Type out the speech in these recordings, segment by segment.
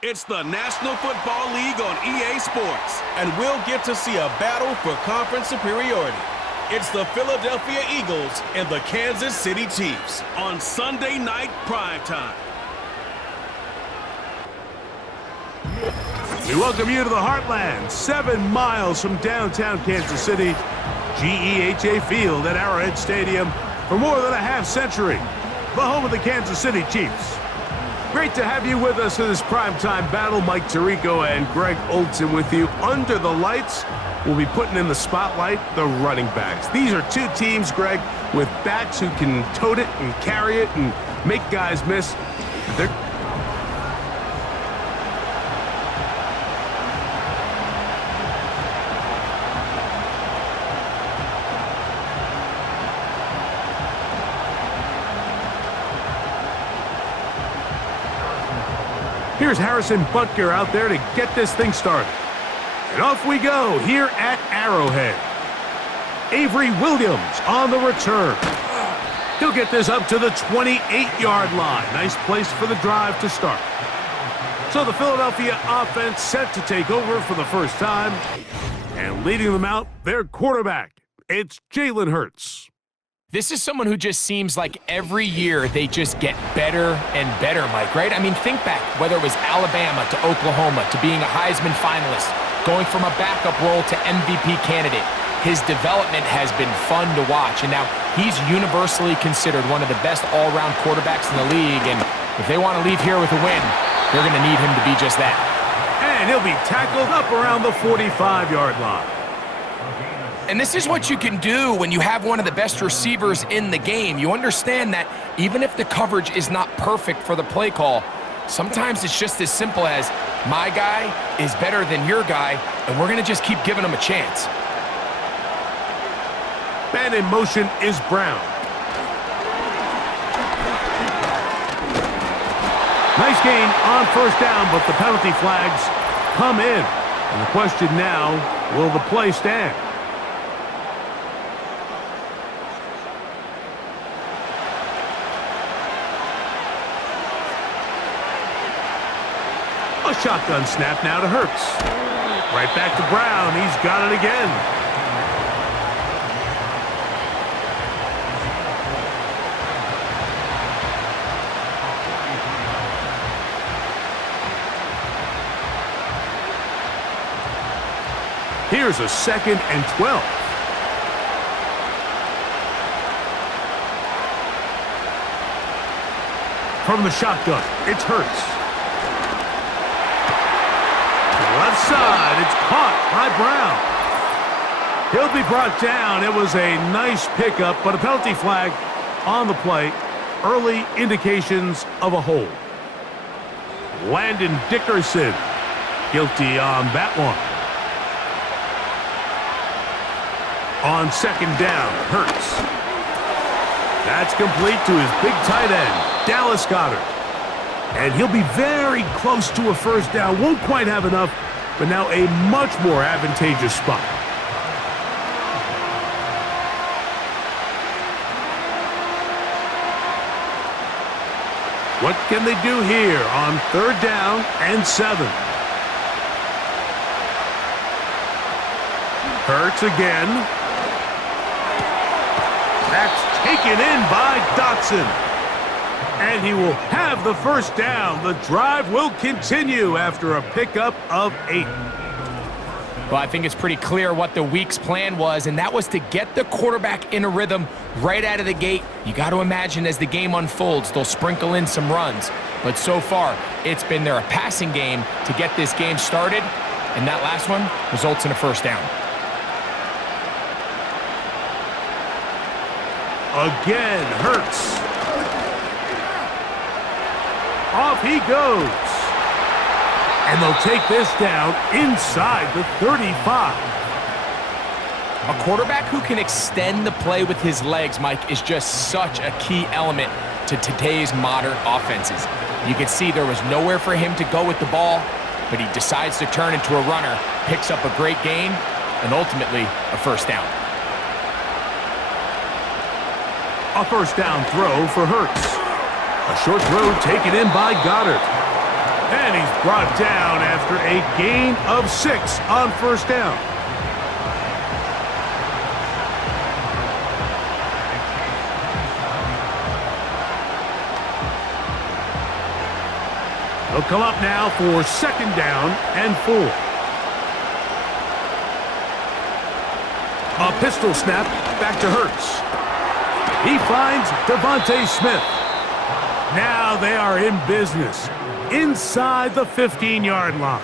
It's the National Football League on EA Sports, and we'll get to see a battle for conference superiority. It's the Philadelphia Eagles and the Kansas City Chiefs on Sunday night primetime. We welcome you to the Heartland, 7 miles from downtown Kansas City, GEHA Field at Arrowhead Stadium for more than a half-century, the home of the Kansas City Chiefs. Great to have you with us in this primetime battle. Mike Tirico and Greg Olson with you. Under the lights, we'll be putting in the spotlight the running backs. These are two teams, Greg, with backs who can tote it and carry it and make guys miss. Here's Harrison Butker out there to get this thing started. And off we go here at Arrowhead. Avery Williams on the return. He'll get this up to the 28-yard line. Nice place for the drive to start. So the Philadelphia offense set to take over for the first time. And leading them out, their quarterback. It's Jalen Hurts. This is someone who just seems like every year they just get better and better, Mike, right? I mean, think back, whether it was Alabama to Oklahoma to being a Heisman finalist, going from a backup role to MVP candidate. His development has been fun to watch, and now he's universally considered one of the best all-around quarterbacks in the league, and if they want to leave here with a win, they're going to need him to be just that. And he'll be tackled up around the 45-yard line. And this is what you can do when you have one of the best receivers in the game. You understand that even if the coverage is not perfect for the play call, sometimes it's just as simple as my guy is better than your guy, and we're going to just keep giving him a chance. And in motion is Brown. Nice gain on first down, but the penalty flags come in. And the question now, will the play stand? A shotgun snap now to Hurts. Right back to Brown. He's got it again. Here's a 2nd and 12. From the shotgun, it's Hurts. Left side, it's caught by Brown. He'll be brought down. It was a nice pickup, but a penalty flag on the play. Early indications of a hold. Landon Dickerson guilty on that one. On 2nd down, Hurts. That's complete to his big tight end, Dallas Goedert. And he'll be very close to a first down. Won't quite have enough, but now a much more advantageous spot. What can they do here on 3rd down and 7? Hurts again. That's taken in by Dotson. And he will have the first down. The drive will continue after a pickup of 8. Well, I think it's pretty clear what the week's plan was, and that was to get the quarterback in a rhythm right out of the gate. You got to imagine as the game unfolds, they'll sprinkle in some runs. But so far, it's been their passing game to get this game started, and that last one results in a first down. Again, Hurts. Off he goes. And they'll take this down inside the 35. A quarterback who can extend the play with his legs, Mike, is just such a key element to today's modern offenses. You can see there was nowhere for him to go with the ball, but he decides to turn into a runner, picks up a great gain, and ultimately a first down. A first down throw for Hurts. A short throw taken in by Goedert. And he's brought down after a gain of 6 on first down. He'll come up now for second down and 4. A pistol snap back to Hurts. He finds Devontae Smith. Now they are in business inside the 15-yard line.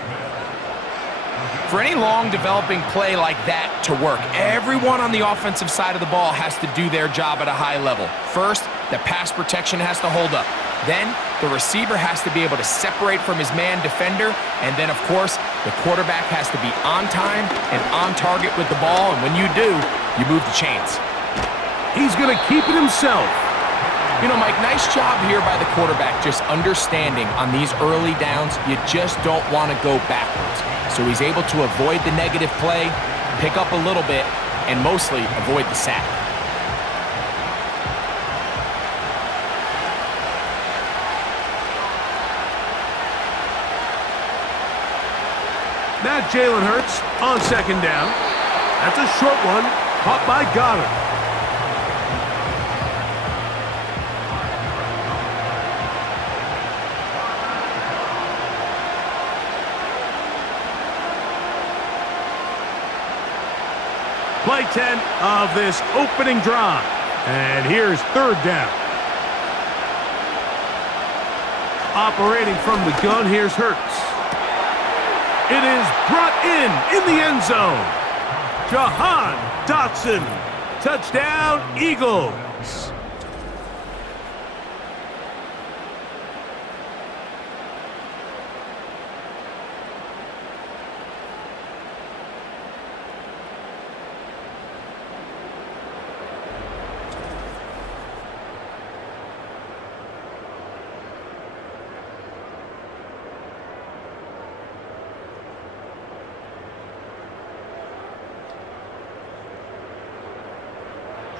For any long developing play like that to work, everyone on the offensive side of the ball has to do their job at a high level. First, the pass protection has to hold up. Then, the receiver has to be able to separate from his man defender. And then, of course, the quarterback has to be on time and on target with the ball. And when you do, you move the chains. He's going to keep it himself. You know, Mike, nice job here by the quarterback, just understanding on these early downs, you just don't want to go backwards. So he's able to avoid the negative play, pick up a little bit, and mostly avoid the sack. Now Jalen Hurts on second down. That's a short one, caught by Goddard. Play 10 of this opening drive. And here's third down. Operating from the gun, here's Hurts. It is brought in the end zone. Jahan Dotson. Touchdown, Eagles.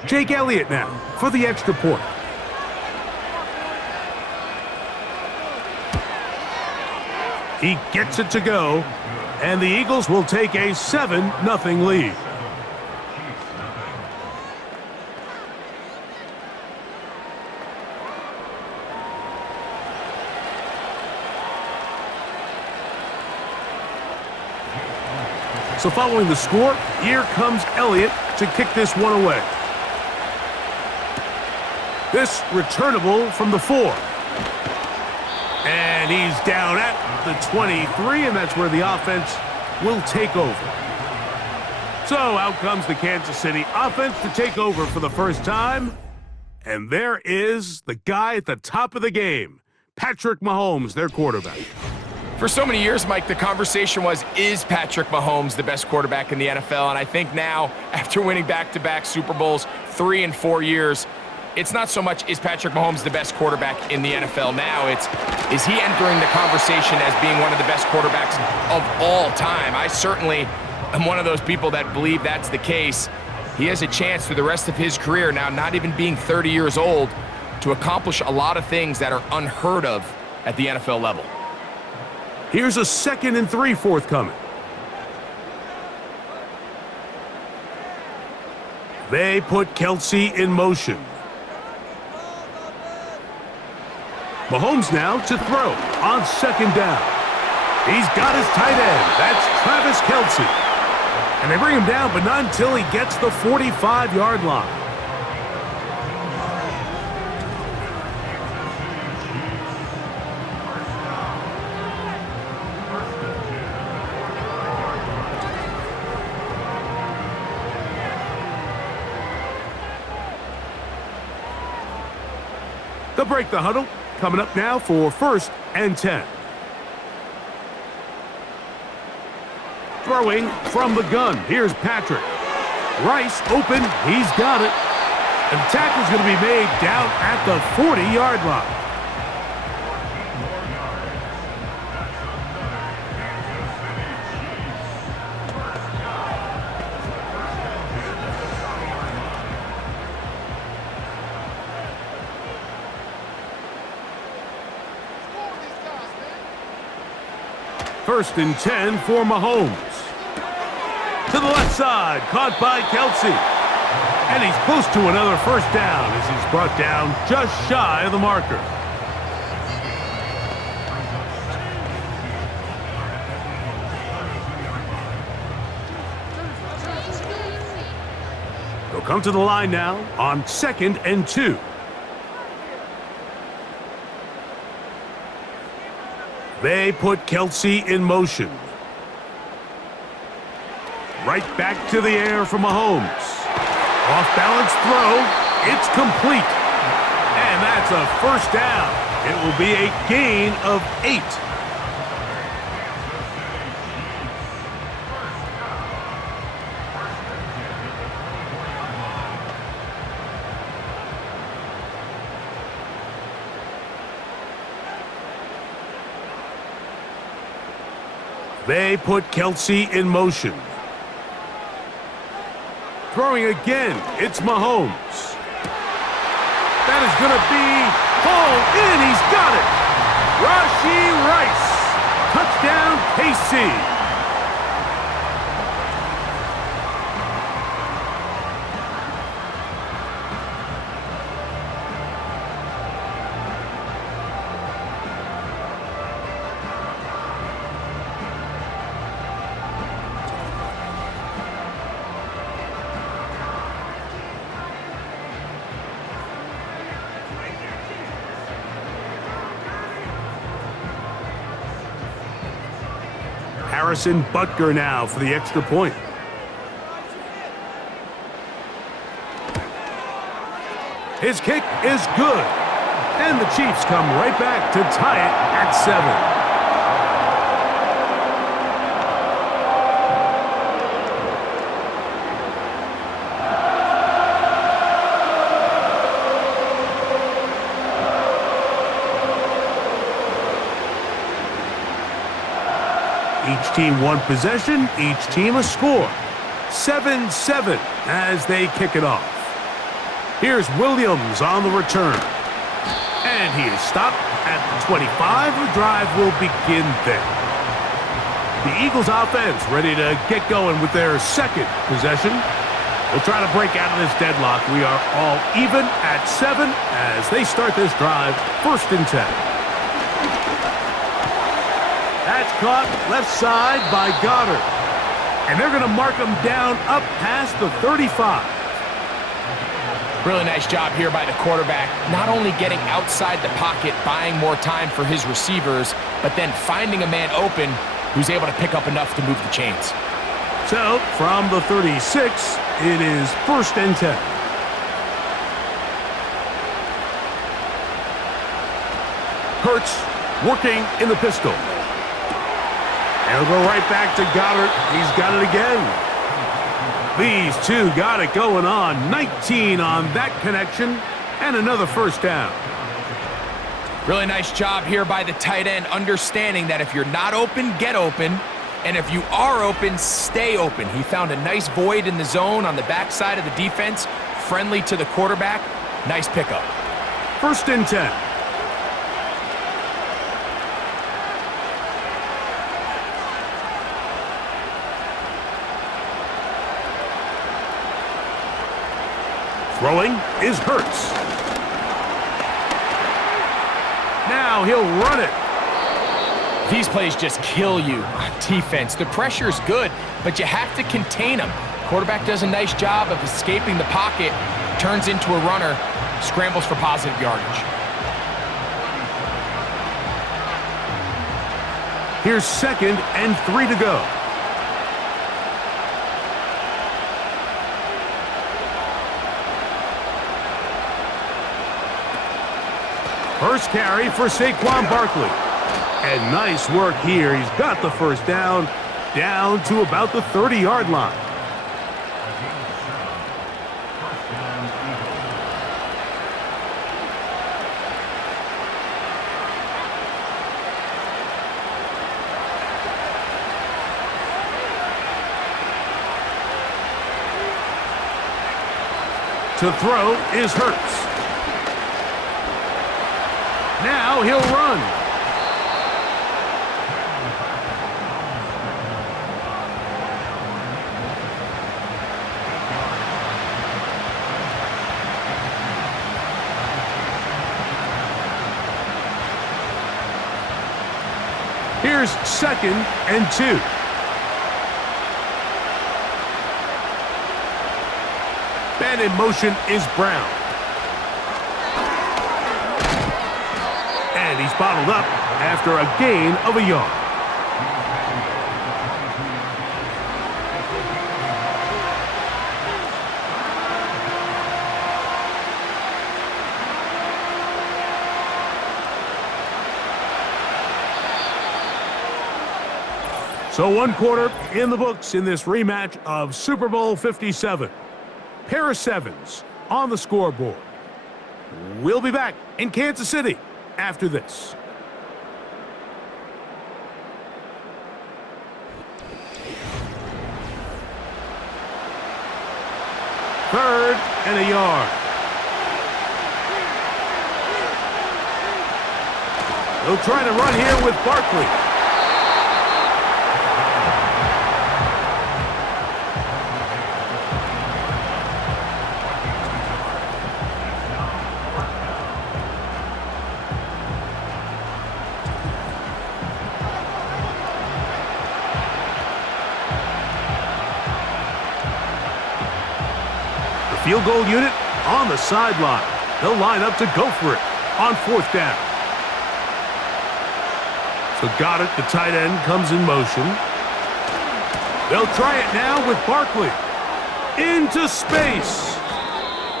Jake Elliott now for the extra point. He gets it to go, and the Eagles will take a 7-0 lead. So following the score, here comes Elliott to kick this one away. This returnable from the 4. And he's down at the 23, and that's where the offense will take over. So out comes the Kansas City offense to take over for the first time. And there is the guy at the top of the game, Patrick Mahomes, their quarterback. For so many years, Mike, the conversation was, is Patrick Mahomes the best quarterback in the NFL? And I think now, after winning back-to-back Super Bowls 3 and 4 years, it's not so much, is Patrick Mahomes the best quarterback in the NFL now? It's, is he entering the conversation as being one of the best quarterbacks of all time? I certainly am one of those people that believe that's the case. He has a chance through the rest of his career, now not even being 30 years old, to accomplish a lot of things that are unheard of at the NFL level. Here's a 2nd and 3 forthcoming. They put Kelsey in motion. Mahomes now to throw on second down. He's got his tight end. That's Travis Kelce. And they bring him down, but not until he gets the 45-yard line. They'll break the huddle. Coming up now for 1st and 10. Throwing from the gun. Here's Patrick. Rice open. He's got it. And the tackle's going to be made down at the 40-yard line. First and 10 for Mahomes. To the left side, caught by Kelsey. And he's close to another first down as he's brought down just shy of the marker. They'll come to the line now on 2nd and 2. They put Kelsey in motion. Right back to the air for Mahomes. Off-balance throw. It's complete. And that's a first down. It will be a gain of 8. They put Kelsey in motion. Throwing again, it's Mahomes. That is going to be hauled in. He's got it. Rashee Rice. Touchdown, KC. Harrison Butker now for the extra point. His kick is good. And the Chiefs come right back to tie it at 7. Each team one possession, each team a score. 7-7 as they kick it off. Here's Williams on the return. And he is stopped at the 25. The drive will begin there. The Eagles offense ready to get going with their second possession. We'll try to break out of this deadlock. We are all even at 7 as they start this drive, 1st and 10. That's caught left side by Goddard. And they're going to mark him down up past the 35. Really nice job here by the quarterback, not only getting outside the pocket, buying more time for his receivers, but then finding a man open who's able to pick up enough to move the chains. So, from the 36, it is 1st and 10. Hurts working in the pistol. And he'll go right back to Goddard. He's got it again. These two got it going on. 19 on that connection. And another first down. Really nice job here by the tight end, understanding that if you're not open, get open. And if you are open, stay open. He found a nice void in the zone on the backside of the defense, friendly to the quarterback. Nice pickup. 1st and 10. Throwing is Hurts. Now he'll run it. These plays just kill you on defense. The pressure's good, but you have to contain them. Quarterback does a nice job of escaping the pocket, turns into a runner, scrambles for positive yardage. Here's 2nd and 3 to go. First carry for Saquon Barkley. And nice work here. He's got the first down to about the 30-yard line. To throw is Hurts. Now he'll run. Here's 2nd and 2. And in motion is Brown. And he's bottled up after a gain of a yard. So 1 quarter in the books in this rematch of Super Bowl 57. Pair of sevens on the scoreboard. We'll be back in Kansas City after this. Third and a yard. They'll try to run here with Barkley. Field goal unit on the sideline. They'll line up to go for it on 4th down. So got it. The tight end comes in motion. They'll try it now with Barkley. Into space.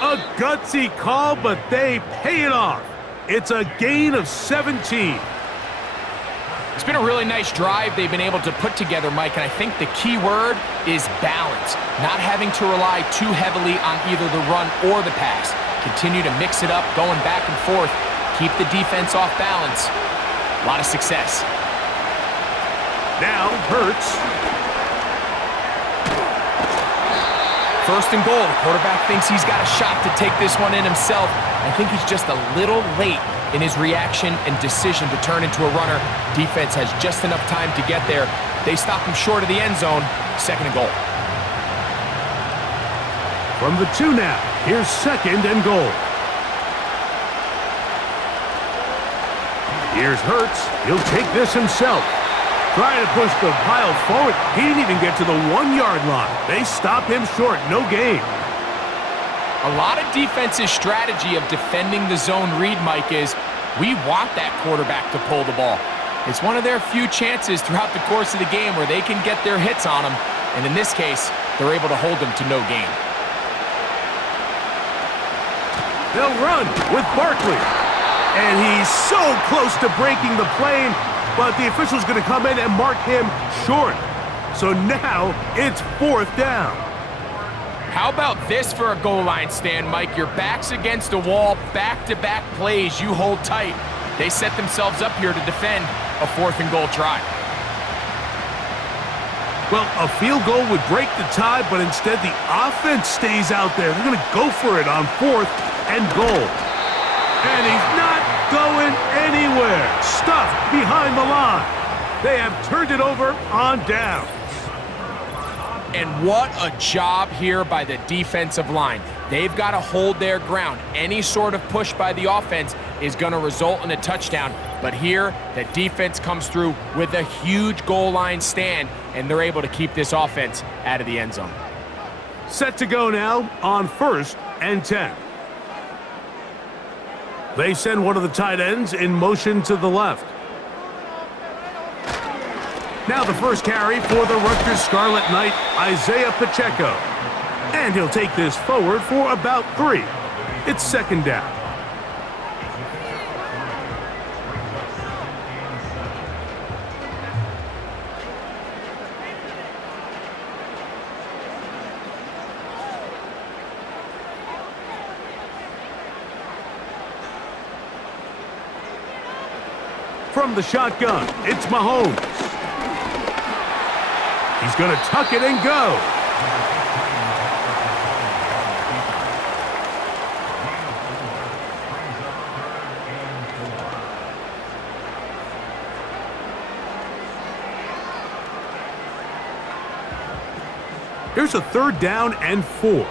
A gutsy call, but they pay it off. It's a gain of 17. It's been a really nice drive they've been able to put together, Mike, and I think the key word is balance. Not having to rely too heavily on either the run or the pass. Continue to mix it up, going back and forth. Keep the defense off balance. A lot of success. Now Hurts. First and goal. The quarterback thinks he's got a shot to take this one in himself. I think he's just a little late in his reaction and decision to turn into a runner. Defense has just enough time to get there. They stop him short of the end zone. 2nd and goal. From the 2 now, here's 2nd and goal. Here's Hurts. He'll take this himself. Trying to push the pile forward. He didn't even get to the 1-yard line. They stop him short. No gain. A lot of defense's strategy of defending the zone read, Mike, is we want that quarterback to pull the ball. It's one of their few chances throughout the course of the game where they can get their hits on him, and in this case, they're able to hold him to no gain. They'll run with Barkley. And he's so close to breaking the plane, but the official's going to come in and mark him short. So now it's 4th down. How about this for a goal line stand, Mike? Your back's against a wall, back-to-back plays, you hold tight. They set themselves up here to defend a 4th and goal try. Well, a field goal would break the tie, but instead the offense stays out there. They're going to go for it on 4th and goal. And he's not going anywhere. Stuffed behind the line. They have turned it over on down. And what a job here by the defensive line. They've got to hold their ground. Any sort of push by the offense is going to result in a touchdown. But here, the defense comes through with a huge goal line stand, and they're able to keep this offense out of the end zone. Set to go now on 1st and 10. They send one of the tight ends in motion to the left. Now the first carry for the Rutgers Scarlet Knight, Isaiah Pacheco. And he'll take this forward for about 3. It's 2nd down. From the shotgun, it's Mahomes. He's going to tuck it and go. Here's a 3rd down and 4.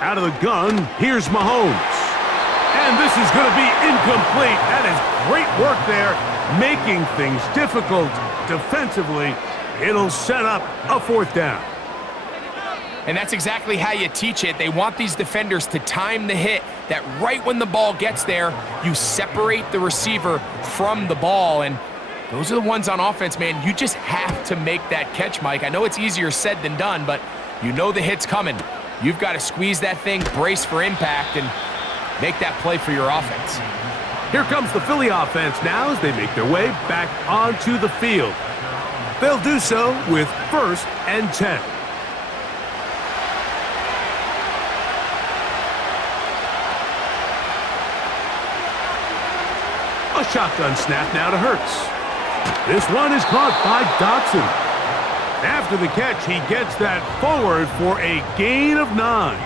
Out of the gun, here's Mahomes. And this is going to be incomplete. That is great work there, making things difficult defensively. It'll set up a 4th down. And that's exactly how you teach it. They want these defenders to time the hit, that right when the ball gets there, you separate the receiver from the ball. And those are the ones on offense, man. You just have to make that catch, Mike. I know it's easier said than done, but you know the hit's coming. You've got to squeeze that thing, brace for impact, and make that play for your offense. Here comes the Philly offense now as they make their way back onto the field. They'll do so with 1st and 10. A shotgun snap now to Hurts. This one is caught by Dotson. After the catch, he gets that forward for a gain of 9.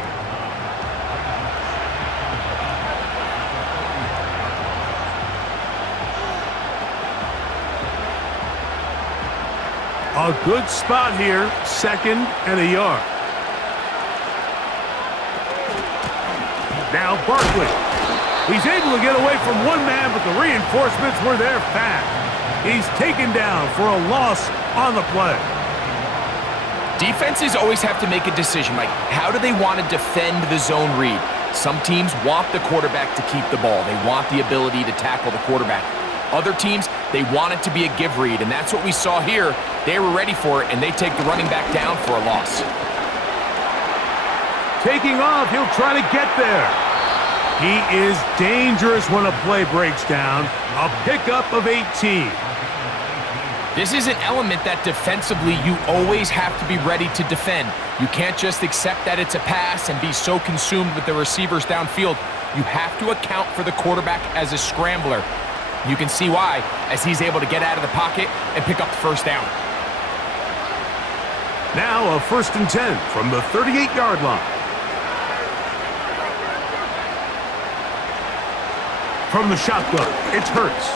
A good spot here, 2nd and a yard. Now Barkley. He's able to get away from one man, but the reinforcements were there fast. He's taken down for a loss on the play. Defenses always have to make a decision, Mike. How do they want to defend the zone read? Some teams want the quarterback to keep the ball. They want the ability to tackle the quarterback. Other teams, they want it to be a give read, and that's what we saw here. They were ready for it, and they take the running back down for a loss. Taking off, he'll try to get there. He is dangerous when a play breaks down. A pickup of 18. This is an element that defensively you always have to be ready to defend. You can't just accept that it's a pass and be so consumed with the receivers downfield. You have to account for the quarterback as a scrambler. You can see why, as he's able to get out of the pocket and pick up the 1st down. Now a 1st and 10 from the 38-yard line. From the shotgun, it's Hurts.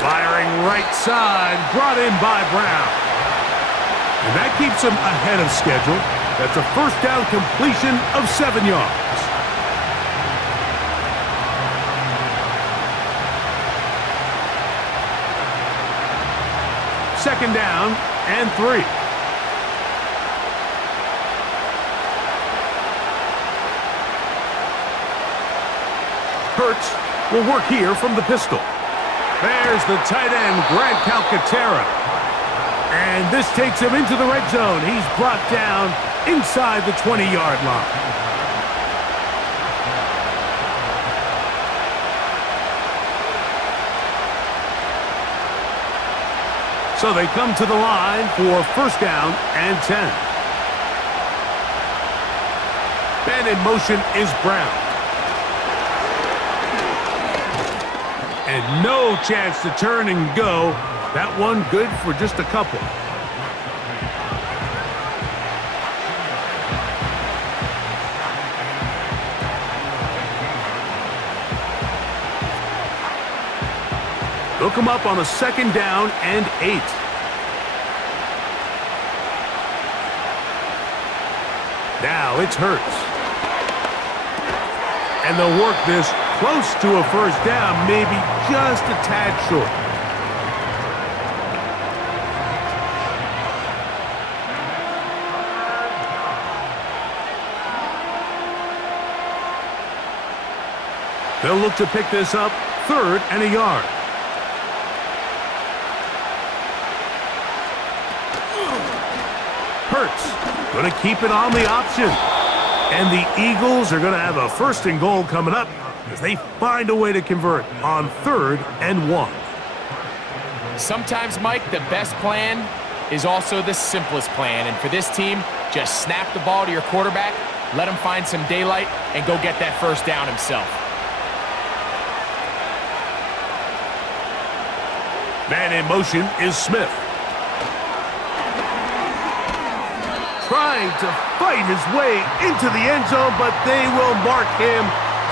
Firing right side, brought in by Brown. And that keeps him ahead of schedule. That's a 1st down completion of 7 yards. Second down and 3. Hurts will work here from the pistol. There's the tight end, Grant Calcaterra. And this takes him into the red zone. He's brought down inside the 20-yard line. So they come to the line for 1st down and 10. Man in motion is Brown. And no chance to turn and go. That one good for just a couple. They'll come up on a 2nd down and 8. Now it's Hurts. And they'll work this close to a 1st down, maybe just a tad short. They'll look to pick this up 3rd and a yard. Hurts going to keep it on the option. And the Eagles are going to have a 1st and goal coming up as they find a way to convert on 3rd and 1. Sometimes, Mike, the best plan is also the simplest plan. And for this team, just snap the ball to your quarterback, let him find some daylight, and go get that 1st down himself. Man in motion is Smith. Trying to fight his way into the end zone, but they will mark him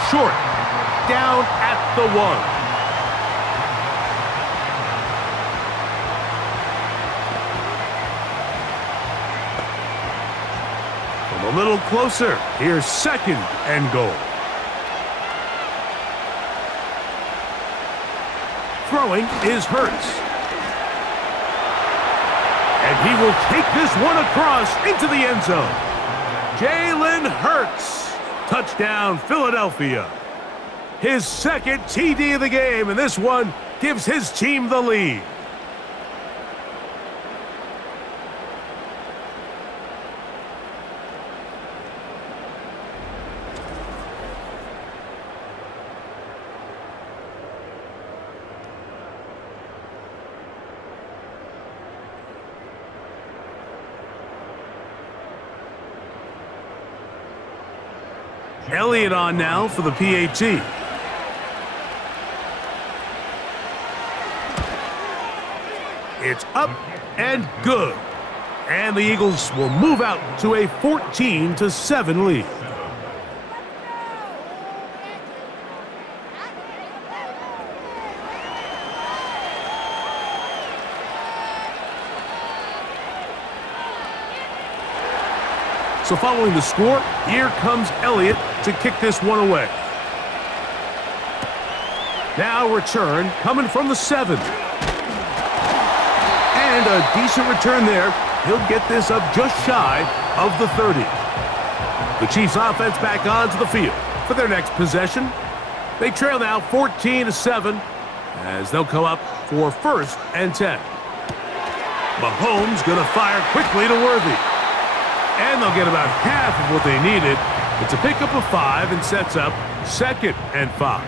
short, down at the 1. From a little closer, here's 2nd and goal. Throwing is Hurts. And he will take this one across into the end zone. Jalen Hurts. Touchdown, Philadelphia. His second TD of the game, and this one gives his team the lead. Elliott on now for the PAT. It's up and good. And the Eagles will move out to a 14-7 lead. So following the score, here comes Elliott to kick this one away. Now return coming from the 7. And a decent return there. He'll get this up just shy of the 30. The Chiefs offense back onto the field for their next possession. They trail now 14-7 as they'll come up for 1st and 10. Mahomes gonna fire quickly to Worthy. And they'll get about half of what they needed. It's a pickup of 5 and sets up 2nd and 5.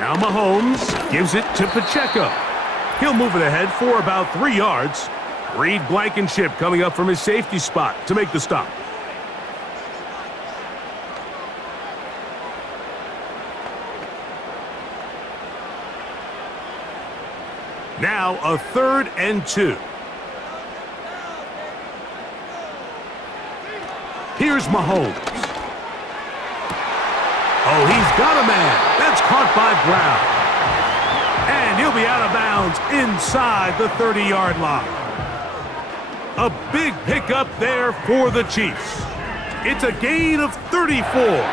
Now Mahomes gives it to Pacheco. He'll move it ahead for about 3 yards. Reed Blankenship coming up from his safety spot to make the stop. Now a 3rd and 2. Here's Mahomes. Oh, he's got a man. That's caught by Brown. And he'll be out of bounds inside the 30-yard line. A big pickup there for the Chiefs. It's a gain of 34.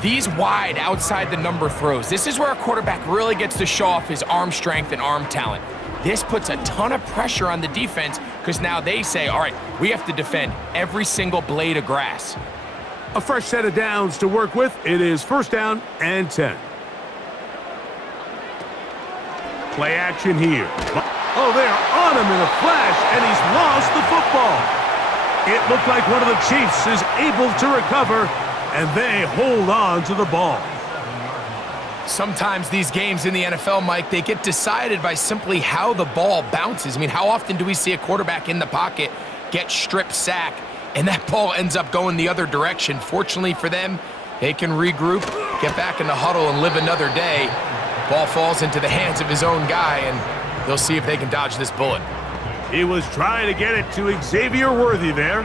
These wide outside the number throws, this is where a quarterback really gets to show off his arm strength and arm talent. This puts a ton of pressure on the defense because now they say, all right, we have to defend every single blade of grass. A fresh set of downs to work with. It is 1st down and 10. Play action here. Oh, they are on him in a flash, and he's lost the football. It looked like one of the Chiefs is able to recover, and they hold on to the ball. Sometimes these games in the NFL, Mike, they get decided by simply how the ball bounces. I mean, how often do we see a quarterback in the pocket get strip sack, and that ball ends up going the other direction? Fortunately for them, they can regroup, get back in the huddle, and live another day. Ball falls into the hands of his own guy, and they'll see if they can dodge this bullet. He was trying to get it to Xavier Worthy there,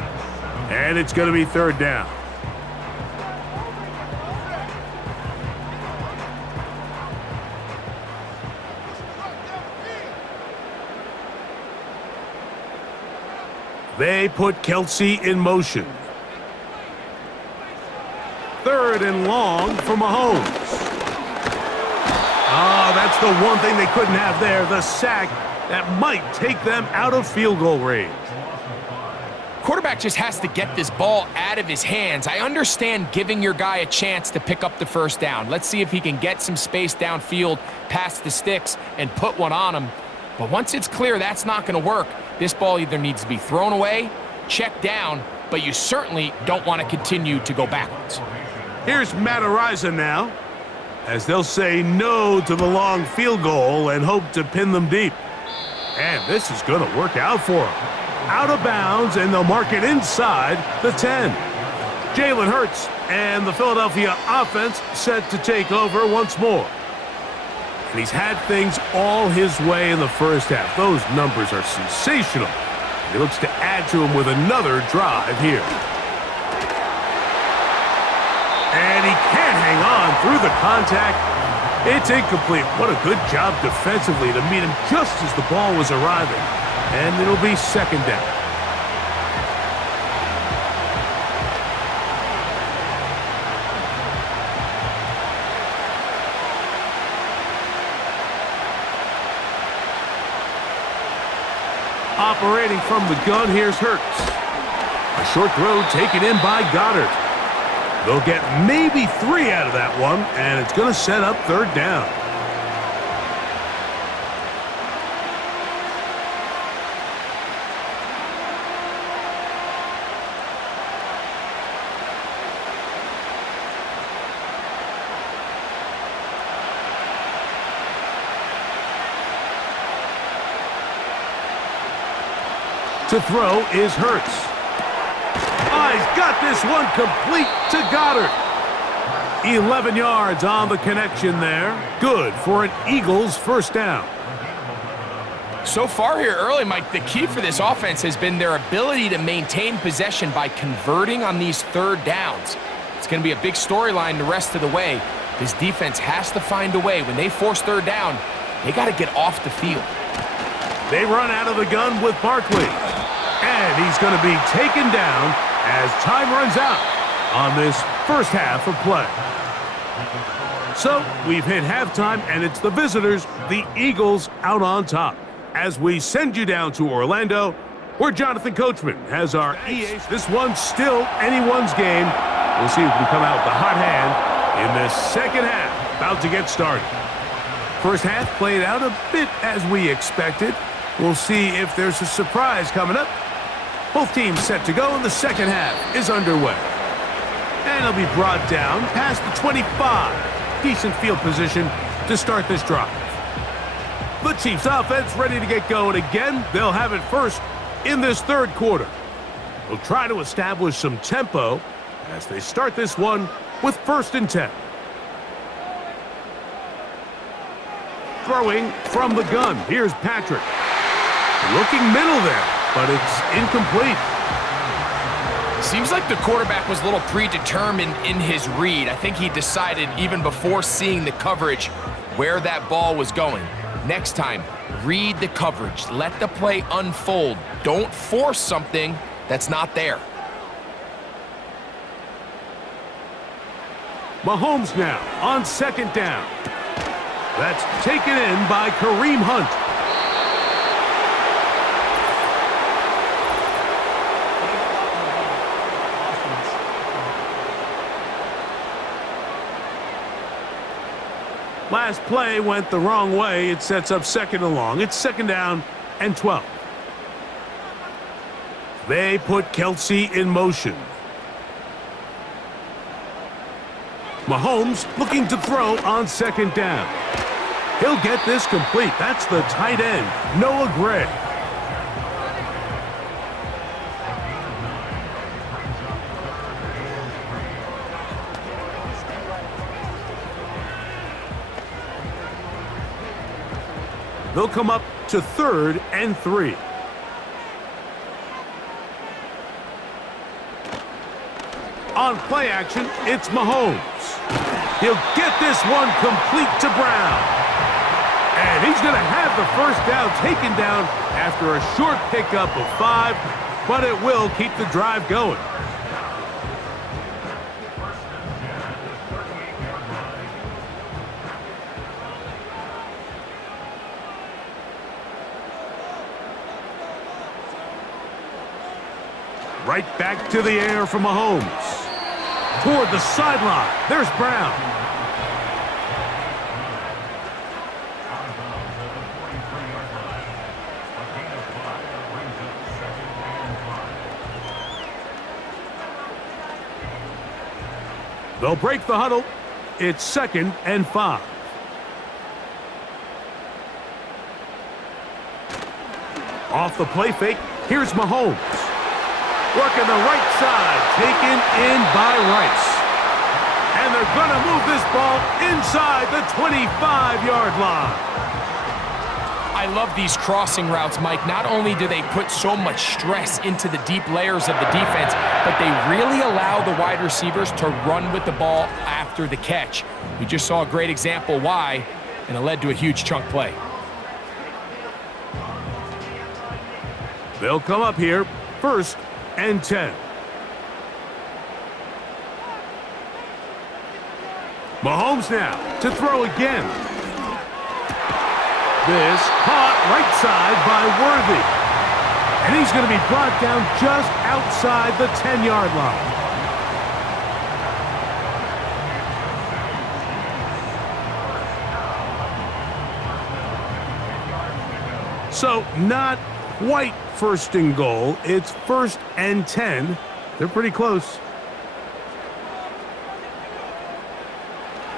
and it's going to be 3rd down. They put Kelsey in motion. 3rd and long for Mahomes. Oh, that's the one thing they couldn't have there, the sack that might take them out of field goal range. Quarterback just has to get this ball out of his hands. I understand giving your guy a chance to pick up the 1st down. Let's see if he can get some space downfield past the sticks and put one on him. But once it's clear that's not going to work, this ball either needs to be thrown away, checked down, but you certainly don't want to continue to go backwards. Here's Matt Ariza now, as they'll say no to the long field goal and hope to pin them deep. And this is going to work out for them. Out of bounds, and they'll mark it inside the 10. Jalen Hurts and the Philadelphia offense set to take over once more. And he's had things all his way in the 1st half. Those numbers are sensational. He looks to add to them with another drive here. And he can't hang on through the contact. It's incomplete. What a good job defensively to meet him just as the ball was arriving. And it'll be second down. Operating from the gun, here's Hurts. A short throw taken in by Goddard. They'll get maybe 3 out of that one, and it's going to set up third down. To throw is Hurts. He's got this one complete to Goddard. 11 yards on the connection there. Good for an Eagles first down. So far here early, Mike, the key for this offense has been their ability to maintain possession by converting on these third downs. It's going to be a big storyline the rest of the way. This defense has to find a way. When they force third down, they got to get off the field. They run out of the gun with Barkley. And he's going to be taken down as time runs out on this first half of play. So we've hit halftime, and it's the visitors, the Eagles, out on top. As we send you down to Orlando, where Jonathan Coachman has our EA. This one's still anyone's game. We'll see who can come out with the hot hand in this second half, about to get started. First half played out a bit as we expected. We'll see if there's a surprise coming up. Both teams set to go, and the second half is underway. And it'll be brought down past the 25. Decent field position to start this drive. The Chiefs offense ready to get going again. They'll have it first in this third quarter. They'll try to establish some tempo as they start this one with 1st and 10. Throwing from the gun. Here's Patrick. Looking middle there, but it's incomplete. Seems like the quarterback was a little predetermined in his read. I think he decided even before seeing the coverage where that ball was going. Next time, read the coverage. Let the play unfold. Don't force something that's not there. Mahomes now on 2nd down. That's taken in by Kareem Hunt. Last play went the wrong way. It sets up 2nd and long. It's 2nd down and 12. They put Kelsey in motion. Mahomes looking to throw on 2nd down. He'll get this complete. That's the tight end, Noah Gray. They'll come up to 3rd and 3. On play action, it's Mahomes. He'll get this one complete to Brown. And he's going to have the first down taken down after a short pickup of 5, but it will keep the drive going. Right back to the air for Mahomes. Toward the sideline. There's Brown. They'll break the huddle. It's 2nd and 5. Off the play fake, here's Mahomes. Working the right side, taken in by Rice. And they're going to move this ball inside the 25-yard line. I I love these crossing routes, Mike. Not only do they put so much stress into the deep layers of the defense, but they really allow the wide receivers to run with the ball after the catch. We just saw a great example why, and it led to a huge chunk play. They'll come up here, 1st and 10. Mahomes now to throw again. This caught right side by Worthy. And he's going to be brought down just outside the 10-yard line. So not quite 1st and goal. It's 1st and 10. They're pretty close.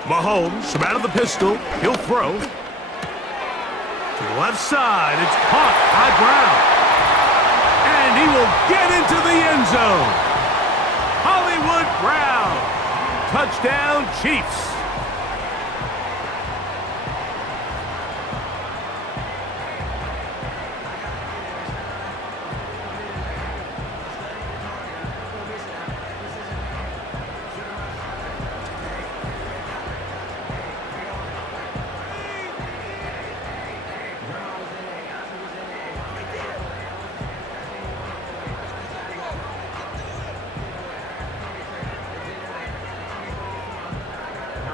Mahomes from out of the pistol. He'll throw. To the left side. It's caught by Brown. And he will get into the end zone. Hollywood Brown. Touchdown, Chiefs.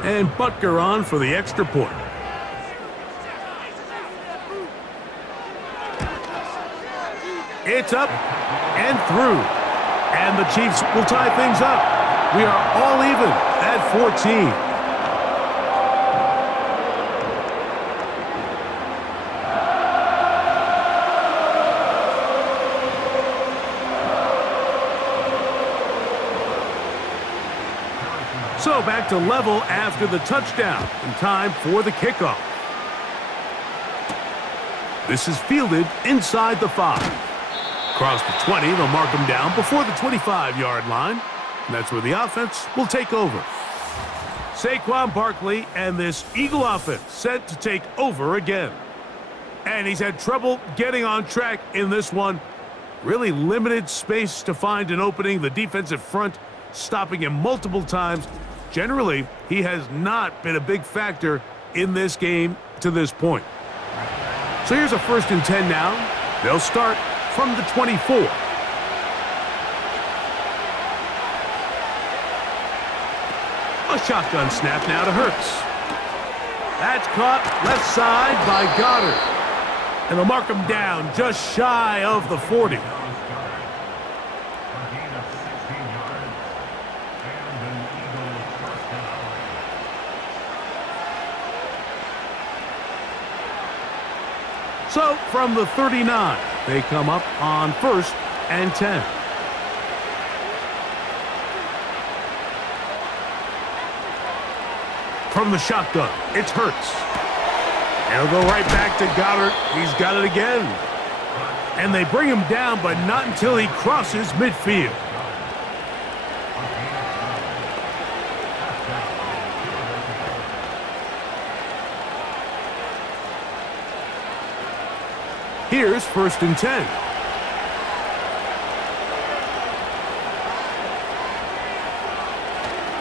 And Butker on for the extra point. It's up and through. And the Chiefs will tie things up. We are all even at 14. So back to level after the touchdown, and time for the kickoff. This is fielded inside the 5. Across the 20, they'll mark him down before the 25-yard line. And that's where the offense will take over. Saquon Barkley and this Eagle offense set to take over again. And he's had trouble getting on track in this one. Really limited space to find an opening. The defensive front stopping him multiple times. Generally, he has not been a big factor in this game to this point. So here's a 1st and 10 now. They'll start from the 24. A shotgun snap now to Hurts. That's caught left side by Goddard. And they'll mark him down just shy of the 40. So, from the 39, they come up on 1st and 10. From the shotgun, it's Hurts. And he'll go right back to Goddard. He's got it again. And they bring him down, but not until he crosses midfield. Here's 1st and 10.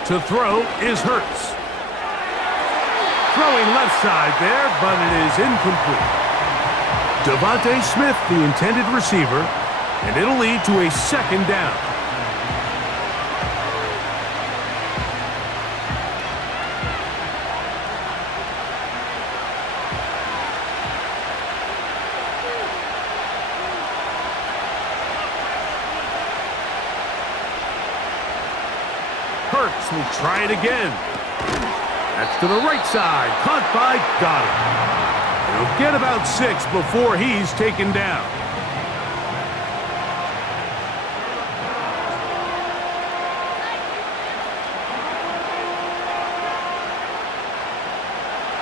To throw is Hurts. Throwing left side there, but it is incomplete. Devontae Smith, the intended receiver, and it'll lead to a 2nd down. Hurts will try it again. That's to the right side, caught by Goddard. He'll get about 6 before he's taken down.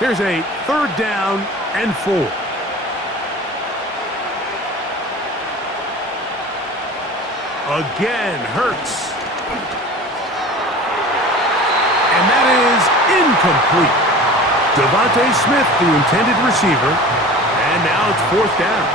There's a 3rd down and 4. Again, Hurts. And that is incomplete. Devontae Smith, the intended receiver, and And now it's fourth down.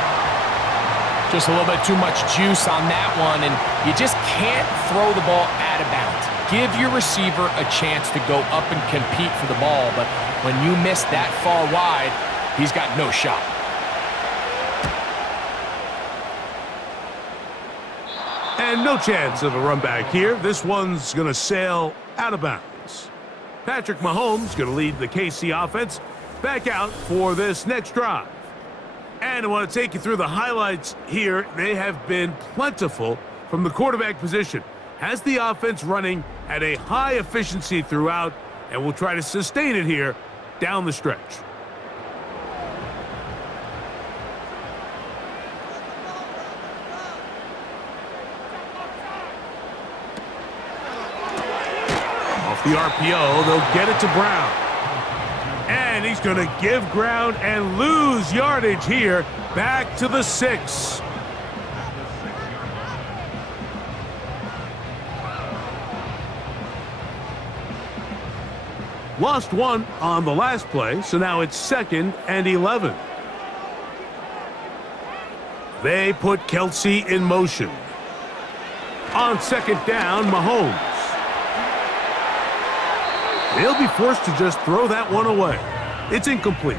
Just a little bit too much juice on that one, and you just can't throw the ball out of bounds. Give your receiver a chance to go up and compete for the ball, but when you miss that far wide, he's got no shot. And no chance of a run back here. This one's going to sail out of bounds. Patrick Mahomes going to lead the KC offense back out for this next drive. And I want to take you through the highlights here. They have been plentiful from the quarterback position. Has the offense running at a high efficiency throughout, and will try to sustain it here down the stretch. Off the RPO, they'll get it to Brown. And he's going to give ground and lose yardage here, back to the 6. Lost one on the last play, so now it's 2nd and 11. They put Kelsey in motion. On 2nd down, Mahomes. They'll be forced to just throw that one away. It's incomplete.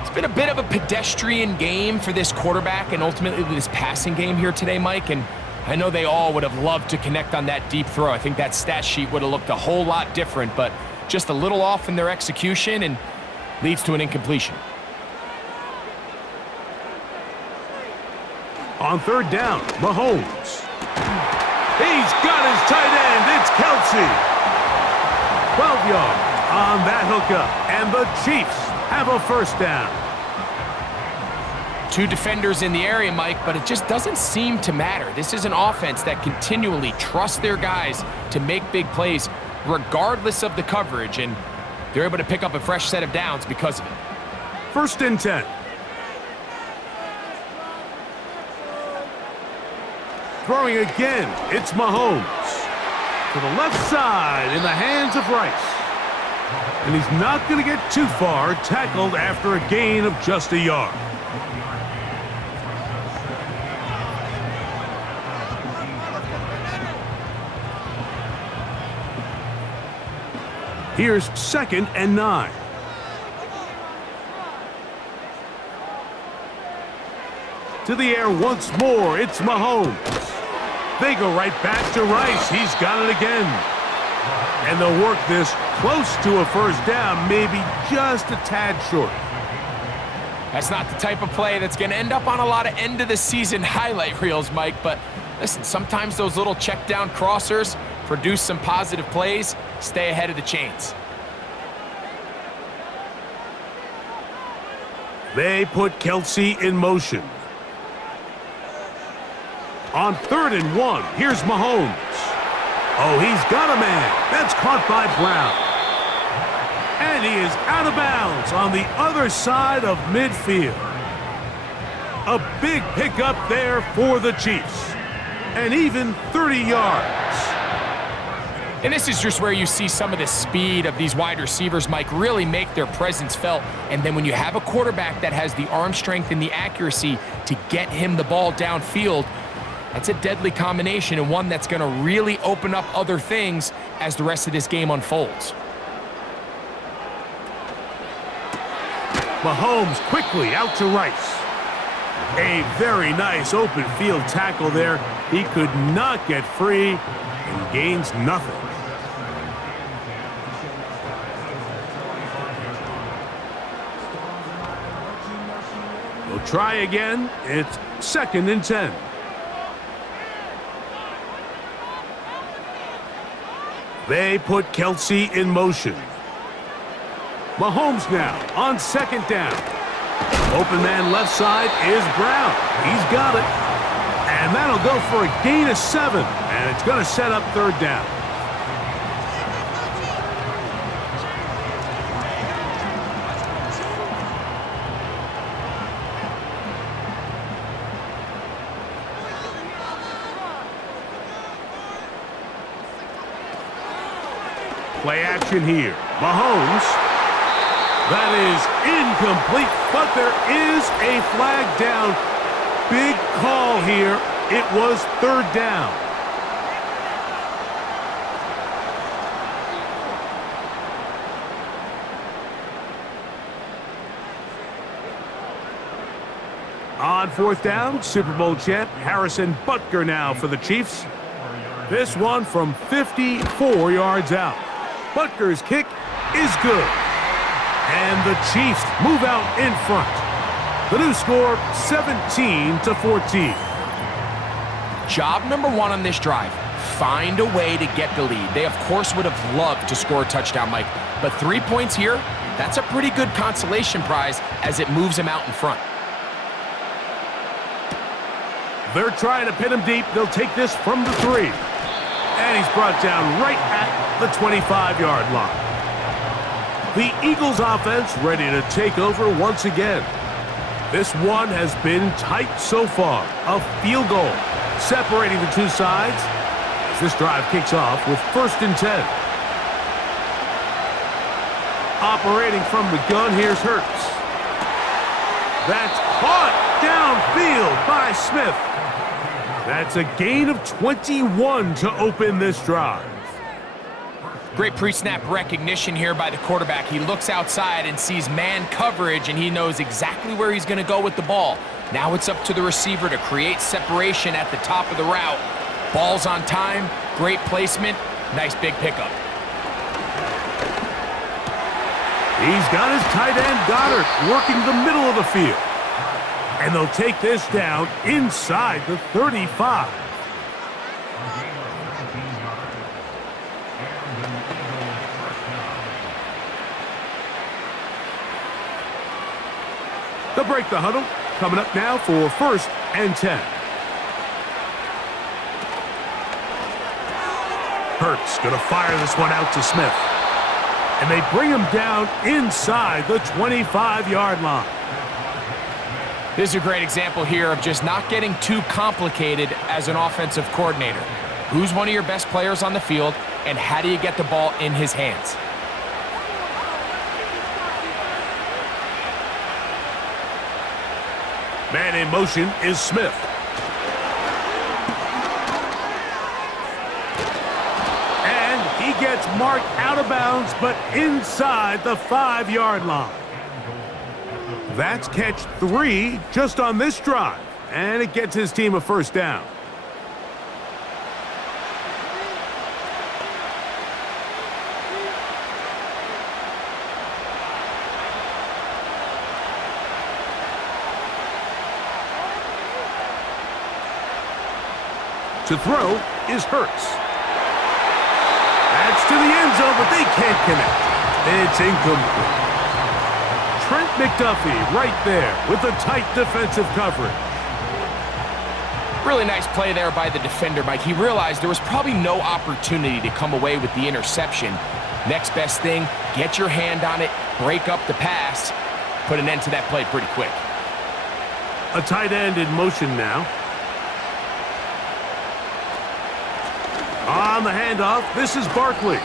It's been a bit of a pedestrian game for this quarterback and ultimately this passing game here today, Mike, and I know they all would have loved to connect on that deep throw. I think that stat sheet would have looked a whole lot different, but just a little off in their execution and leads to an incompletion. On 3rd down, Mahomes. He's got his tight end. It's Kelsey. 12 yards on that hookup, and the Chiefs have a 1st down. 2 defenders in the area, Mike, but it just doesn't seem to matter. This is an offense that continually trusts their guys to make big plays regardless of the coverage, and they're able to pick up a fresh set of downs because of it. 1st and 10. Throwing again, it's Mahomes. To the left side in the hands of Rice. And he's not going to get too far, tackled after a gain of just a yard. Here's 2nd and 9. To the air once more, it's Mahomes. They go right back to Rice. He's got it again. And they'll work this close to a 1st down, maybe just a tad short. That's not the type of play that's going to end up on a lot of end-of-the-season highlight reels, Mike, but listen, sometimes those little check-down crossers produce some positive plays. Stay ahead of the chains. They put Kelsey in motion. On 3rd and 1, here's Mahomes. Oh, he's got a man. That's caught by Brown. And he is out of bounds on the other side of midfield. A big pickup there for the Chiefs. And even 30 yards. And this is just where you see some of the speed of these wide receivers, Mike, really make their presence felt. And then when you have a quarterback that has the arm strength and the accuracy to get him the ball downfield, that's a deadly combination and one that's going to really open up other things as the rest of this game unfolds. Mahomes quickly out to Rice. A very nice open field tackle there. He could not get free and gains nothing. We'll try again. It's 2nd and 10. They put Kelsey in motion. Mahomes now on 2nd down. Open man left side is Brown. He's got it. And that'll go for a gain of 7. And it's going to set up 3rd down. Play action here. Mahomes. That is incomplete, but there is a flag down. Big call here. It was third down. On fourth down, Super Bowl champ Harrison Butker now for the Chiefs. This one from 54 yards out. Butker's kick is good. And the Chiefs move out in front. The new score, 17-14. Job number one on this drive, find a way to get the lead. They, of course, would have loved to score a touchdown, Mike. But 3 points here, that's a pretty good consolation prize as it moves them out in front. They're trying to pin him deep. They'll take this from the 3. And he's brought down right at the 25-yard line. The Eagles offense ready to take over once again. This one has been tight so far. A field goal separating the two sides as this drive kicks off with 1st and 10. Operating from the gun, here's Hurts. That's caught downfield by Smith. That's a gain of 21 to open this drive. Great pre-snap recognition here by the quarterback. He looks outside and sees man coverage, and he knows exactly where he's going to go with the ball. Now it's up to the receiver to create separation at the top of the route. Ball's on time, great placement, nice big pickup. He's got his tight end Goddard working the middle of the field. And they'll take this down inside the 35. They'll break the huddle. Coming up now for 1st and 10. Hurts going to fire this one out to Smith. And they bring him down inside the 25-yard line. This is a great example here of just not getting too complicated as an offensive coordinator. Who's one of your best players on the field, and how do you get the ball in his hands? Man in motion is Smith. And he gets marked out of bounds, but inside the 5-yard line. That's catch 3 just on this drive, and it gets his team a 1st down. To throw is Hurts. That's to the end zone, but they can't connect. It's incomplete. Trent McDuffie right there with the tight defensive coverage. Really nice play there by the defender, Mike. He realized there was probably no opportunity to come away with the interception. Next best thing, get your hand on it, break up the pass, put an end to that play pretty quick. A tight end in motion now. On the handoff, this is Barkley.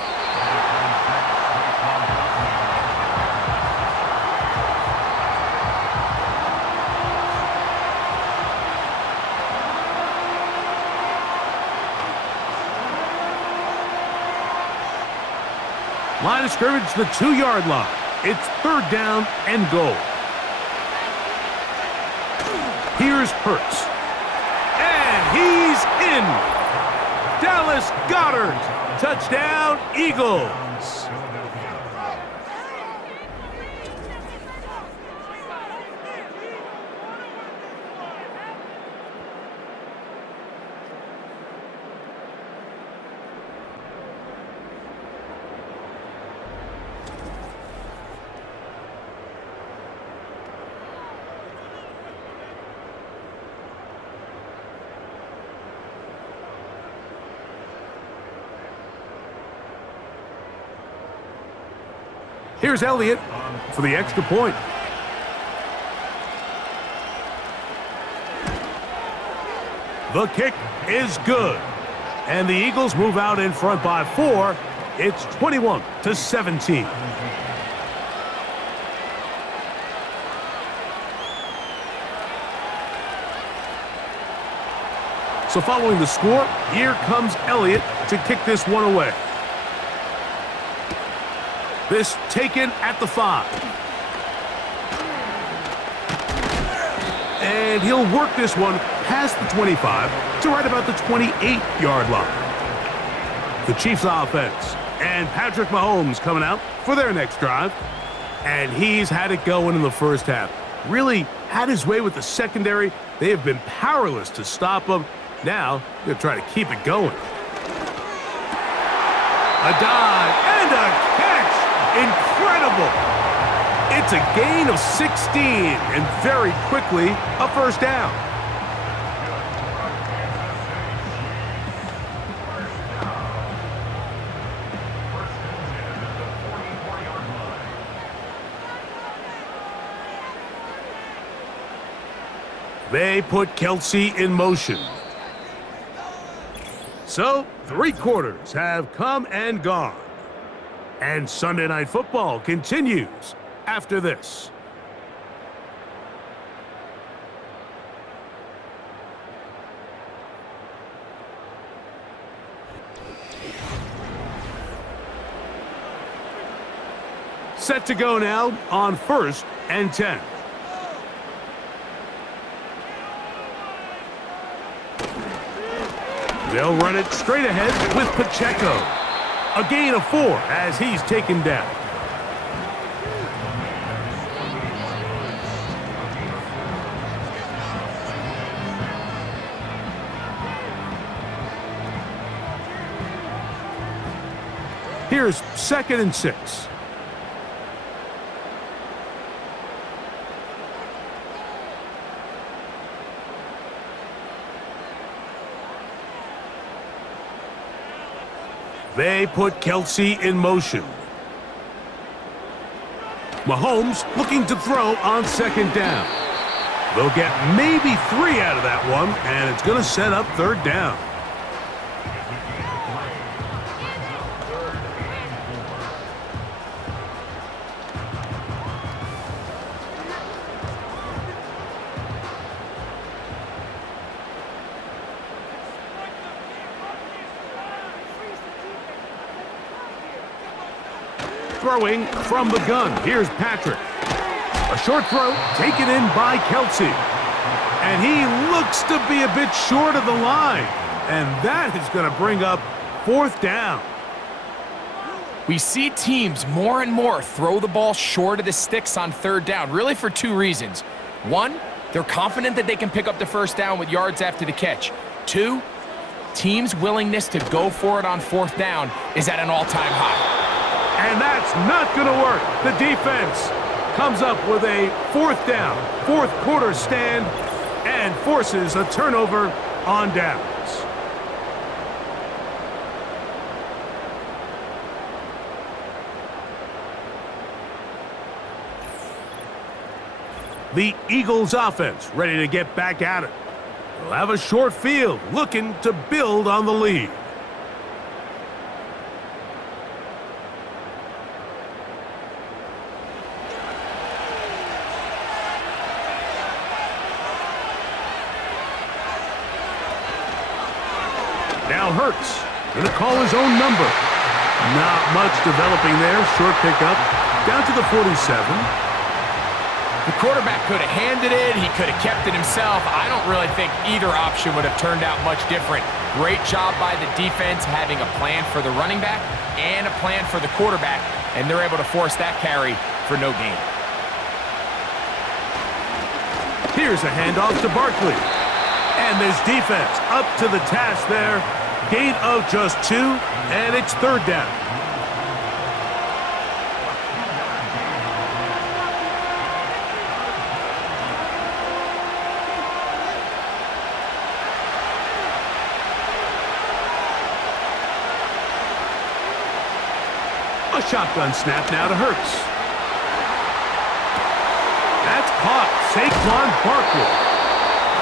Line of scrimmage, the 2-yard line. It's 3rd down and goal. Here's Hurts. And he's in. Dallas Goddard. Touchdown, Eagles. Here's Elliott for the extra point. The kick is good. And the Eagles move out in front by 4. It's 21-17. So following the score, here comes Elliott to kick this one away. This taken at the 5. And he'll work this one past the 25 to right about the 28-yard line. The Chiefs offense and Patrick Mahomes coming out for their next drive. And he's had it going in the first half. Really had his way with the secondary. They have been powerless to stop him. Now, they're trying to keep it going. A dive and a catch. Incredible. It's a gain of 16 and very quickly a first down. They put Kelsey in motion. So, 3 quarters have come and gone. And Sunday Night Football continues after this. Set to go now on 1st and 10. They'll run it straight ahead with Pacheco. A gain of 4 as he's taken down. Here's 2nd and 6. They put Kelsey in motion. Mahomes looking to throw on 2nd down. They'll get maybe 3 out of that one, and it's going to set up 3rd down. Throwing from the gun. Here's Patrick. A short throw taken in by Kelsey. And he looks to be a bit short of the line. And that is going to bring up 4th down. We see teams more and more throw the ball short of the sticks on 3rd down, really for 2 reasons. 1, they're confident that they can pick up the 1st down with yards after the catch. 2, teams' willingness to go for it on 4th down is at an all-time high. And that's not going to work. The defense comes up with a 4th down, 4th quarter stand, and forces a turnover on downs. The Eagles offense ready to get back at it. They'll have a short field looking to build on the lead. Now Hurts going to call his own number. Not much developing there. Short pickup down to the 47. The quarterback could have handed it. He could have kept it himself. I don't really think either option would have turned out much different. Great job by the defense having a plan for the running back and a plan for the quarterback, and they're able to force that carry for no gain. Here's a handoff to Barkley. And this defense up to the task there. Gain of just 2, and it's 3rd down. A shotgun snap now to Hurts. That's caught. Saquon Barkley.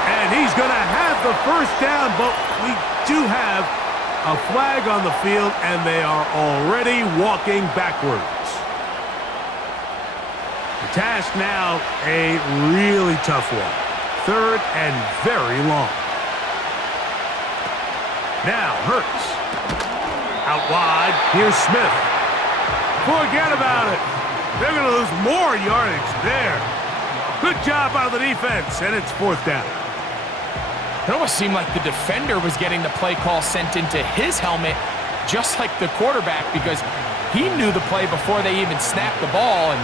And he's going to have the 1st down, but we do have a flag on the field, and they are already walking backwards. The task now, a really tough one. 3rd and very long. Now Hurts. Out wide, here's Smith. Forget about it. They're going to lose more yardage there. Good job out of the defense, and it's 4th down. It almost seemed like the defender was getting the play call sent into his helmet, just like the quarterback, because he knew the play before they even snapped the ball, and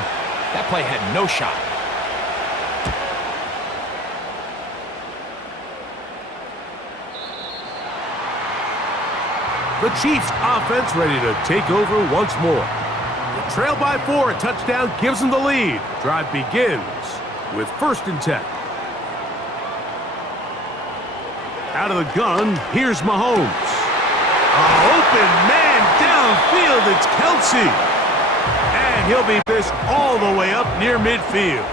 that play had no shot. The Chiefs offense ready to take over once more. They trail by 4, a touchdown gives them the lead. Drive begins with 1st and 10. Out of the gun, here's Mahomes. Open man downfield, it's Kelsey. And he'll be this all the way up near midfield.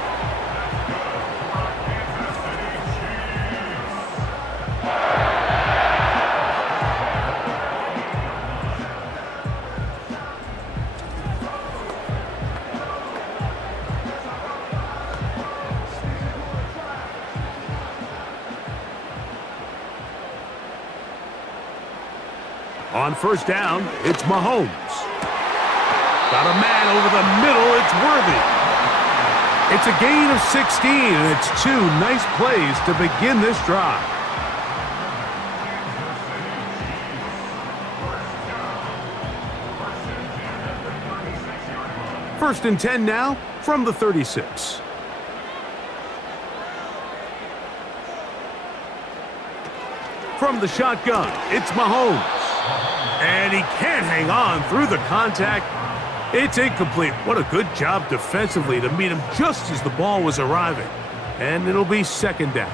On 1st down, it's Mahomes. Got a man over the middle, it's Worthy. It's a gain of 16, and it's 2 nice plays to begin this drive. First and 10 now from the 36. From the shotgun, it's Mahomes. And he can't hang on through the contact. It's incomplete. What a good job defensively to meet him just as the ball was arriving. And it'll be 2nd down.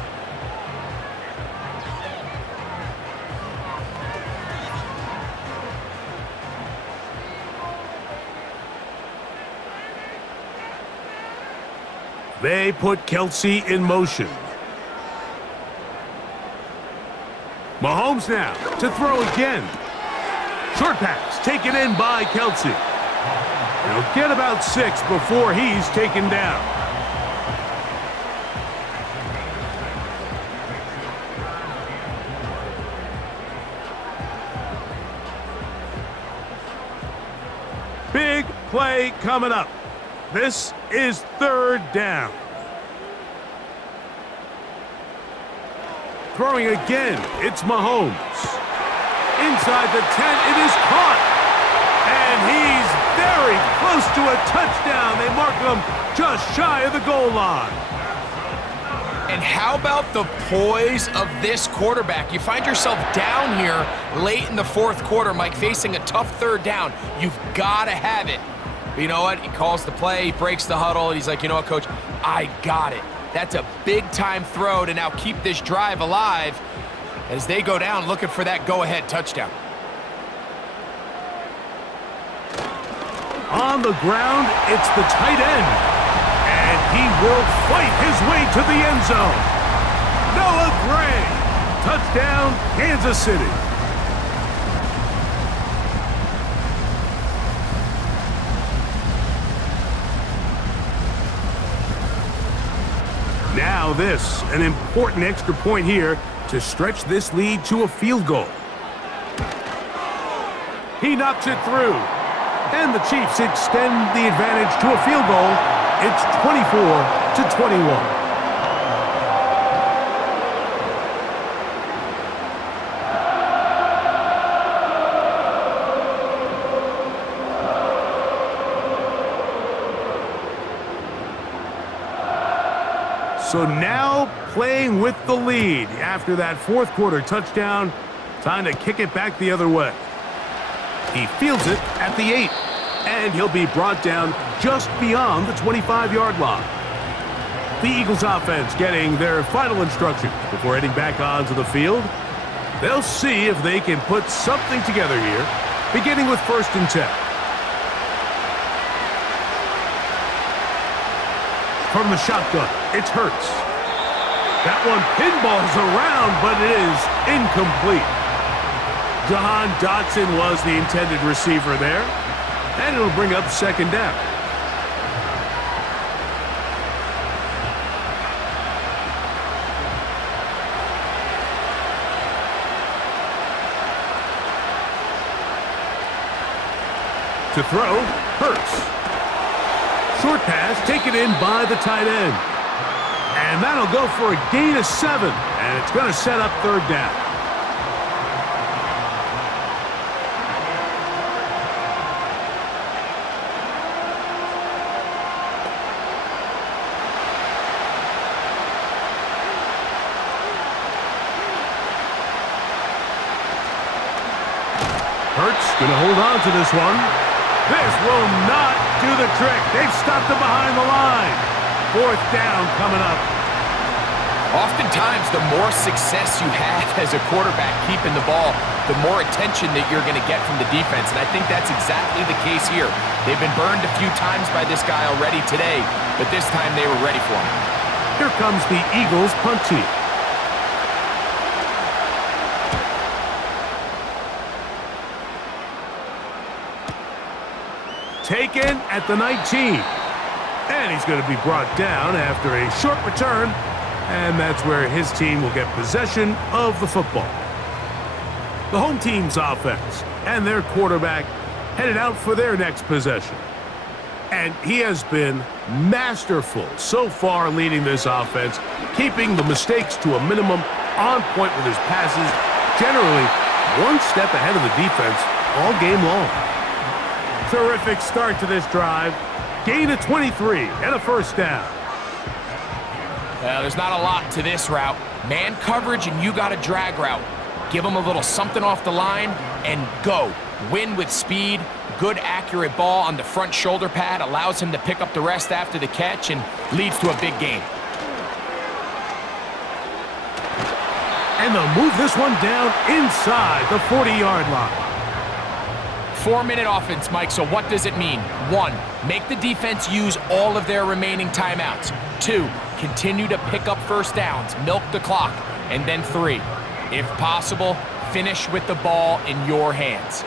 They put Kelsey in motion. Mahomes now to throw again. Short pass taken in by Kelsey. He'll get about 6 before he's taken down. Big play coming up. This is 3rd down. Throwing again, it's Mahomes. Inside the 10, it is caught. And he's very close to a touchdown. They mark him just shy of the goal line. And how about the poise of this quarterback? You find yourself down here late in the 4th quarter, Mike, facing a tough 3rd down. You've got to have it. But you know what? He calls the play, he breaks the huddle, and he's like, you know what, Coach? I got it. That's a big-time throw to now keep this drive alive as they go down looking for that go-ahead touchdown. On the ground, it's the tight end. And he will fight his way to the end zone. Noah Gray. Touchdown, Kansas City. Now this, an important extra point here to stretch this lead to a field goal. He knocks it through. And the Chiefs extend the advantage to a field goal. It's 24-21. So now playing with the lead after that 4th quarter touchdown. Time to kick it back the other way. He fields it at the 8, and he'll be brought down just beyond the 25-yard line. The Eagles offense getting their final instructions before heading back onto the field. They'll see if they can put something together here, beginning with 1st and 10. From the shotgun, it's Hurts. That one pinballs around, but it is incomplete. Jahan Dotson was the intended receiver there, and it'll bring up 2nd down. To throw, Hurts. Short pass taken in by the tight end. And that'll go for a gain of 7. And it's going to set up third down. Hurts going to hold on to this one. This will not do the trick. They've stopped him behind the line. Fourth down coming up. Oftentimes, the more success you have as a quarterback keeping the ball, the more attention that you're going to get from the defense. And I think that's exactly the case here. They've been burned a few times by this guy already today, but this time they were ready for him. Here comes the Eagles punt team. Taken at the 19. And he's going to be brought down after a short return. And that's where his team will get possession of the football. The home team's offense and their quarterback headed out for their next possession. And he has been masterful so far leading this offense, keeping the mistakes to a minimum, on point with his passes, generally one step ahead of the defense all game long. Terrific start to this drive. Gain of 23 and a first down. Well, there's not a lot to this route. Man coverage and you got a drag route. Give him a little something off the line and go. Win with speed. Good accurate ball on the front shoulder pad allows him to pick up the rest after the catch and leads to a big gain. And they'll move this one down inside the 40-yard line. 4-minute offense, Mike, so what does it mean? 1, make the defense use all of their remaining timeouts. 2, continue to pick up first downs, milk the clock. And then 3, if possible, finish with the ball in your hands.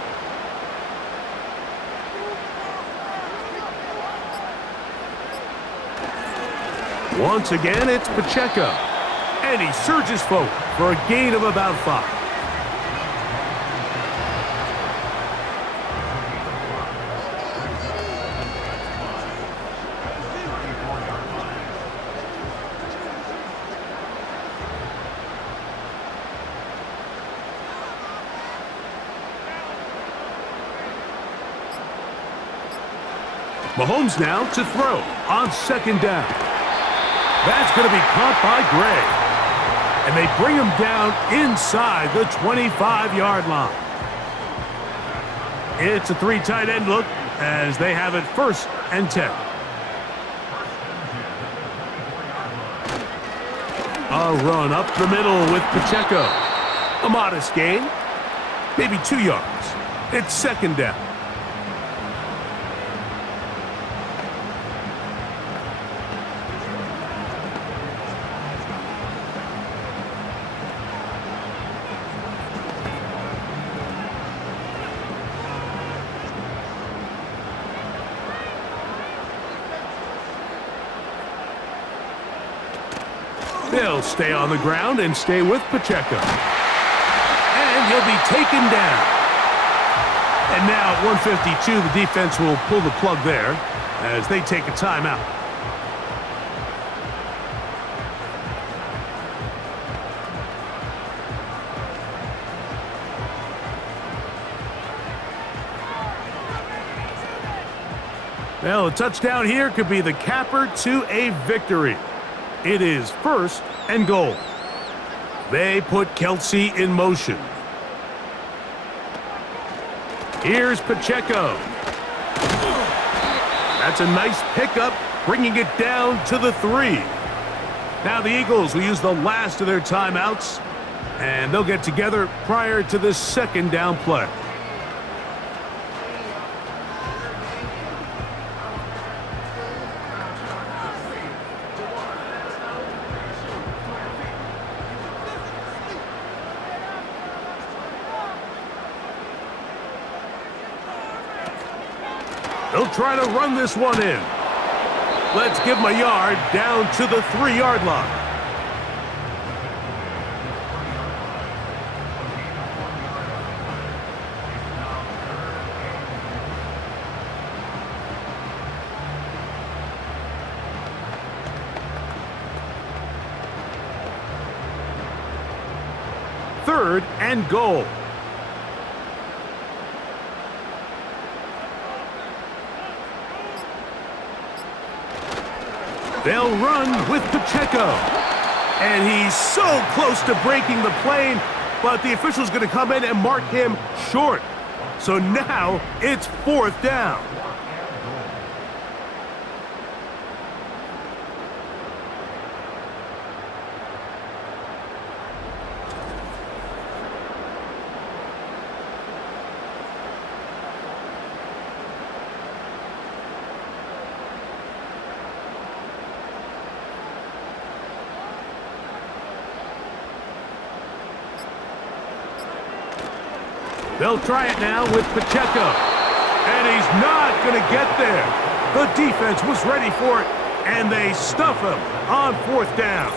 Once again, it's Pacheco. And he surges forward for a gain of about 5. Mahomes now to throw on second down. That's going to be caught by Gray. And they bring him down inside the 25-yard line. It's a 3 tight end look as they have it 1st and 10. A run up the middle with Pacheco. A modest gain, maybe 2 yards. It's second down. They'll stay on the ground and stay with Pacheco. And he'll be taken down. And now at 152, the defense will pull the plug there as they take a timeout. Well, a touchdown here could be the capper to a victory. It is 1st and goal. They put Kelsey in motion. Here's Pacheco. That's a nice pickup, bringing it down to the 3. Now the Eagles will use the last of their timeouts, and they'll get together prior to this second down play. They'll try to run this one in. Let's give him a yard down to the 3-yard line. 3rd and goal. They'll run with Pacheco. And he's so close to breaking the plane, but the official's going to come in and mark him short. So now it's 4th down. They'll try it now with Pacheco. And he's not going to get there. The defense was ready for it, and they stuff him on 4th down.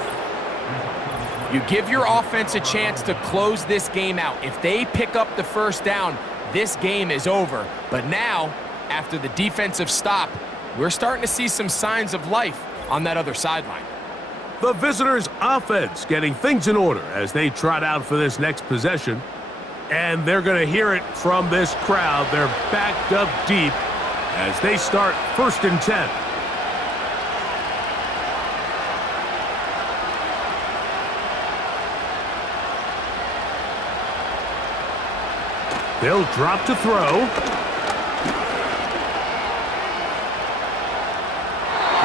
You give your offense a chance to close this game out. If they pick up the 1st down, this game is over. But now, after the defensive stop, we're starting to see some signs of life on that other sideline. The visitors' offense getting things in order as they trot out for this next possession. And they're going to hear it from this crowd. They're backed up deep as they start 1st and 10. They'll drop to throw.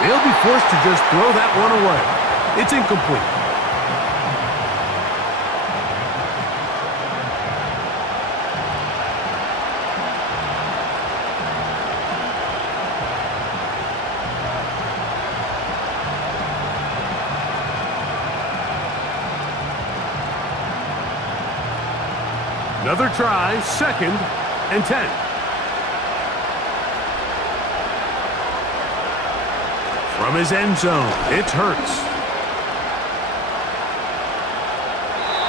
They'll be forced to just throw that one away. It's incomplete. Another try, 2nd and 10. From his end zone, it's Hurts.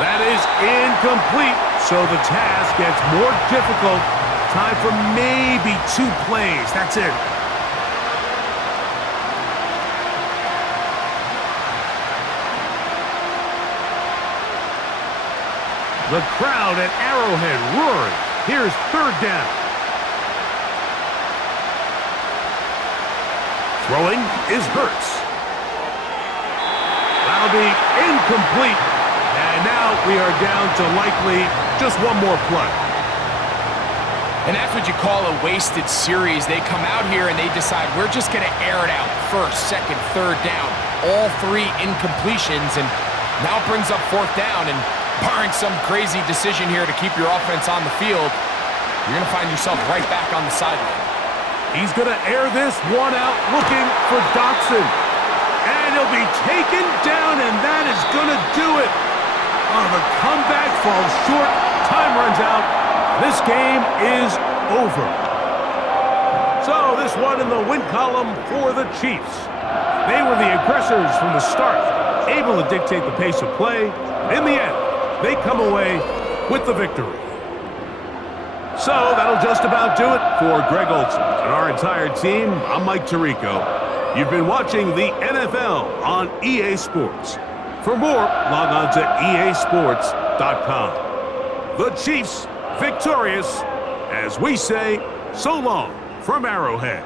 That is incomplete, so the task gets more difficult. Time for maybe 2 plays. That's it. The crowd at Arrowhead roaring. Here's 3rd down. Throwing is Hurts. That'll be incomplete. And now we are down to likely just one more play. And that's what you call a wasted series. They come out here and they decide we're just going to air it out. 1st, 2nd, 3rd down. All 3 incompletions. And now it brings up 4th down. And barring some crazy decision here to keep your offense on the field, you're going to find yourself right back on the sideline. He's going to air this one out looking for Dotson. And he'll be taken down, and that is going to do it. Oh, the comeback falls short. Time runs out. This game is over. So this one in the win column for the Chiefs. They were the aggressors from the start, able to dictate the pace of play. In the end, they come away with the victory. So that'll just about do it for Greg Olson and our entire team. I'm Mike Tirico. You've been watching the NFL on EA Sports. For more, log on to easports.com. The Chiefs victorious as we say so long from Arrowhead.